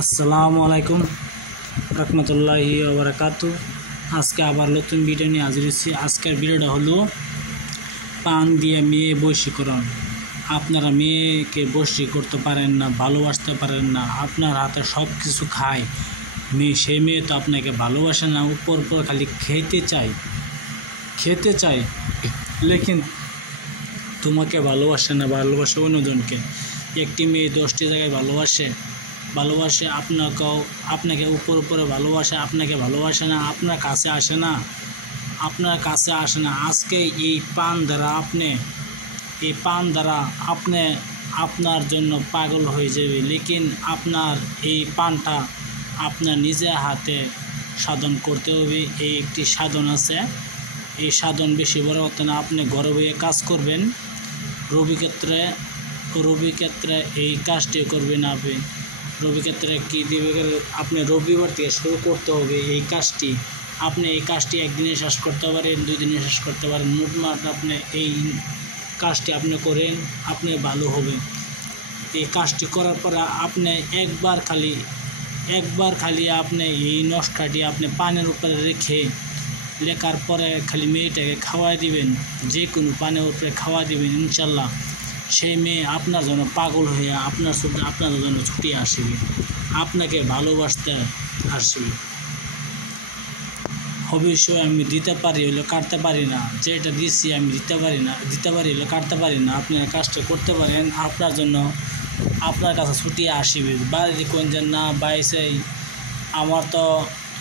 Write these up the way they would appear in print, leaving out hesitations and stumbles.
আসসালামু আলাইকুম রহমতুল্লাহি ওয়া বারাকাতু। আজকে আবার নতুন ভিডিও নিয়ে হাজির হয়েছি। আজকের ভিডিওটা হলো পান দিয়ে মেয়ে বশীকরণ। আপনারা মেয়েকে বশী করতে পারেন না, ভালোবাসতে পারেন না, আপনার হাতে সব কিছু খায় মেয়ে, সেই মেয়ে তো আপনাকে ভালোবাসে না, উপর খালি খেতে চায় লেকিন তোমাকে ভালোবাসে না, ভালোবাসে অন্যজনকে। একটি মেয়ে 10টি জায়গায় ভালোবাসে আপনাকে উপরে ভালোবাসে, আপনাকে ভালোবাসে না, আপনার কাছে আসে না। আজকে এই পান দ্বারা আপনি আপনার জন্য পাগল হয়ে যাবে। লেকিন আপনার এই পানটা আপনার নিজের হাতে সাধন করতে হবে। এই একটি সাধন আছে, এই সাধন বেশি বড় হতে না, আপনি ঘরে বসে কাজ করবেন। রবি ক্ষেত্রে এই কাজটি করবেন। রবি ক্ষেত্রে কী দিবে, আপনি রবিবার থেকে শুরু করতে হবে এই কাজটি। আপনি এই কাজটি একদিনে শেষ করতে পারেন, 2 দিনে শেষ করতে পারেন। মোটমাট আপনি এই কাজটি আপনি করেন, আপনি ভালো হবে। এই কাজটি করার পর আপনি একবার খালি আপনি এই নকশাটি আপনি পানের উপরে লেখার পরে খালি মেয়েটাকে খাওয়াই দিবেন, যে কোনো পানের উপরে খাওয়া দিবেন। ইনশাল্লাহ সেই মেয়ে আপনার জন্য পাগল হয়ে আপনার জন্য ছুটে আসবে, আপনাকে ভালোবাসতে আসবে। অবশ্যই আমি দিতে পারি হলে কাটতে পারি না, যেটা দিচ্ছি আমি দিতে পারি হলে কাটতে পারি না। আপনারা কাজটা করতে পারেন, আপনার জন্য আপনার কাছে ছুটিয়ে আসবে। বাড়িতে কোন যে না বাইসে আমার তো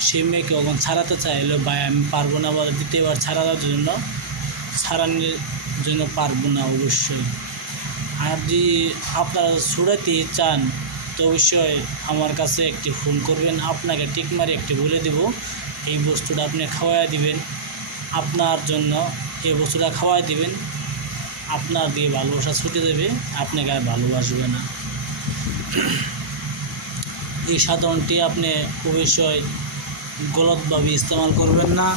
সেই মেয়েকে ওখানে ছাড়াতে চাইলে ভাই আমি পারবো না, বা দ্বিতীয়বার ছাড়ানোর জন্য পারবো না। অবশ্যই আর যদি আপনারা ছুটাতে চান তো অবশ্যই আমার কাছে একটি ফোন করবেন, আপনাকে টিক মারি একটি বলে দেব এই বস্তুটা আপনি খাওয়াই দিবেন। আপনার জন্য এই বস্তুটা খাওয়াই দিবেন, আপনার দিয়ে ভালোবাসা ছুটে দেবে, আপনাকে আর ভালোবাসবে না। এই সাধনটি আপনি অবশ্যই গলতভাবে ইস্তেমাল করবেন না,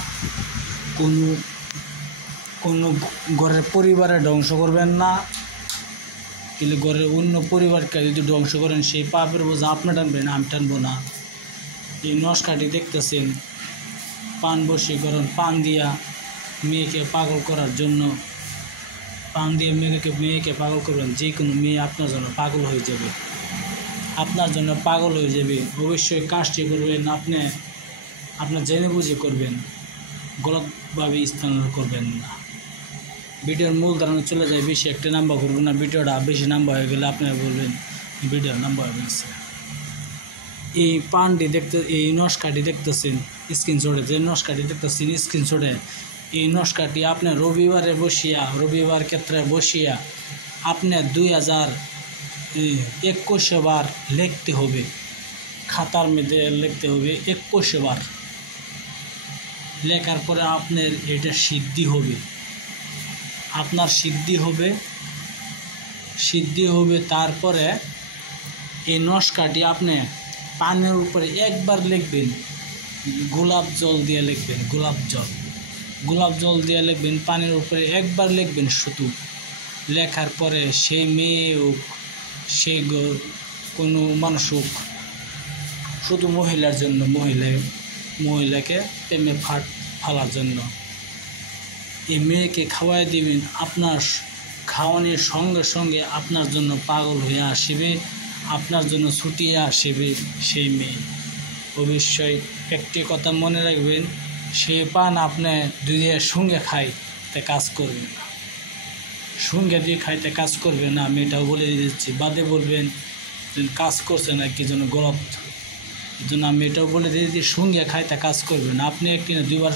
কোনো ঘরের পরিবারে ধ্বংস করবেন না। কিন্তু ঘরের অন্য পরিবারকে যদি ধ্বংস করেন সেই পাপের বোঝা আপনি টানবেন, আমি টানবো না। এই নকশাটি দেখতেছেন, পান বশীকরণ, পান দিয়া মেয়েকে পাগল করার জন্য, পান দিয়ে মেয়েকে পাগল করবেন। যে কোনো মেয়ে আপনার জন্য পাগল হয়ে যাবে, অবশ্যই কাজটি করবেন আপনার জেনে বুঝে করবেন, গলতভাবে ইস্তেমাল করবেন না। ভিডিওর মূল ধারণা চলে যায়, বেশি একটা নাম্বার করবেন না। ভিডিওটা বেশি নাম্বার হয়ে গেলে আপনারা বলবেন ভিডিওর নাম্বার হয়ে গেছে। এই নকশাটি দেখতেছেন স্ক্রিনশটে, যে নকশাটি দেখতেছেন স্ক্রিনশটে, এই নকশাটি আপনি রবিবার ক্ষেত্রে বসিয়া আপনি 2021 বার লিখতে হবে, খাতার মধ্যে লিখতে হবে 21 বার। লেখার পরে আপনার এটা সিদ্ধি হবে। তারপরে এই নকশাটি আপনি পানের উপরে একবার লিখবেন, গোলাপ জল দিয়ে লিখবেন, পানের উপরে একবার লিখবেন শুধু। লেখার পরে সেই মেয়ে হোক, সেই কোনো মানুষ হোক, শুধু মহিলার জন্য, মহিলাকে প্রেমে ফালার জন্য এই মেয়েকে খাওয়াই দিবেন। আপনার খাওয়ানোর সঙ্গে সঙ্গে আপনার জন্য পাগল হয়ে আসবে, আপনার জন্য ছুটিয়ে আসবে সেই মেয়ে। অবশ্যই একটি কথা মনে রাখবেন, সেই পান আপনি যদি সঙ্গে খাইতে কাজ করবেন না, আমি এটাও বলে দিচ্ছি। বাদে বলবেন কাজ করছে না কি জন্য গলত, এই জন্য আমি এটাও বলে দিয়েছি, সঙ্গে খাইতে কাজ করবেন। আপনি 1 না 2 বার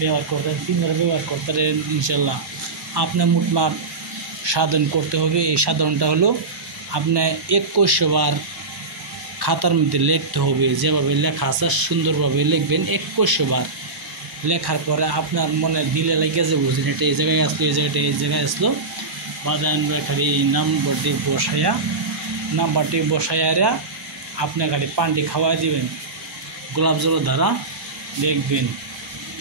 ব্যবহার করতেন, 3 বার ব্যবহার করতেন, ইনশাল্লাহ আপনার মোটমাট সাধন করতে হবে। এই সাধনটা হলো আপনি 21 বার খাতার মধ্যে লিখতে হবে, যেভাবে লেখা আছে সুন্দরভাবে লিখবেন 21 বার। লেখার পরে আপনার মনে দিলে লেগে যে বুঝলেন এটা এই জায়গায় আসলো, এই জায়গায় আসলো, বাদে আমরা খালি নাম্বারটি বসাইয়া আপনি খালি পানটি খাওয়াই দিবেন গোলাপ জল দ্বারা। দেখবেন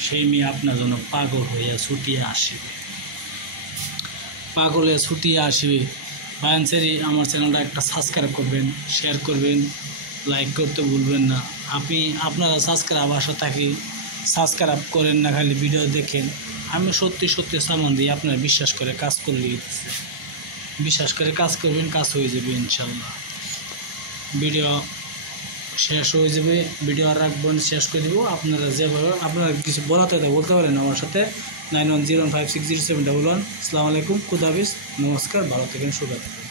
সেই মেয়ে আপনার জন্য পাগল হয়ে ছুটিয়ে আসবে। বায়ানসেরি আমার চ্যানেলটা একটা সাবস্ক্রাইব করবেন, শেয়ার করবেন, লাইক করতে ভুলবেন না। আপনারা সাবস্ক্রাইব আশা থাকি, সাবস্ক্রাইব করেন না, খালি ভিডিও দেখেন। আমি সত্যি সত্যি সামান দিই, আপনারা বিশ্বাস করে কাজ করে দিতেছে। বিশ্বাস করে কাজ করবেন, কাজ হয়ে যাবে ইনশাল্লাহ। ভিডিও শেষ হয়ে যাবে, ভিডিও আর রাখবেন, শেষ করে দেবো। আপনারা যেভাবে আপনারা কিছু বলাতে বলতে পারেন আমার সাথে 9101560711। আসসালামু আলাইকুম, খুদা হাফেজ, নমস্কার, ভালো থাকেন, শুভ থাকেন।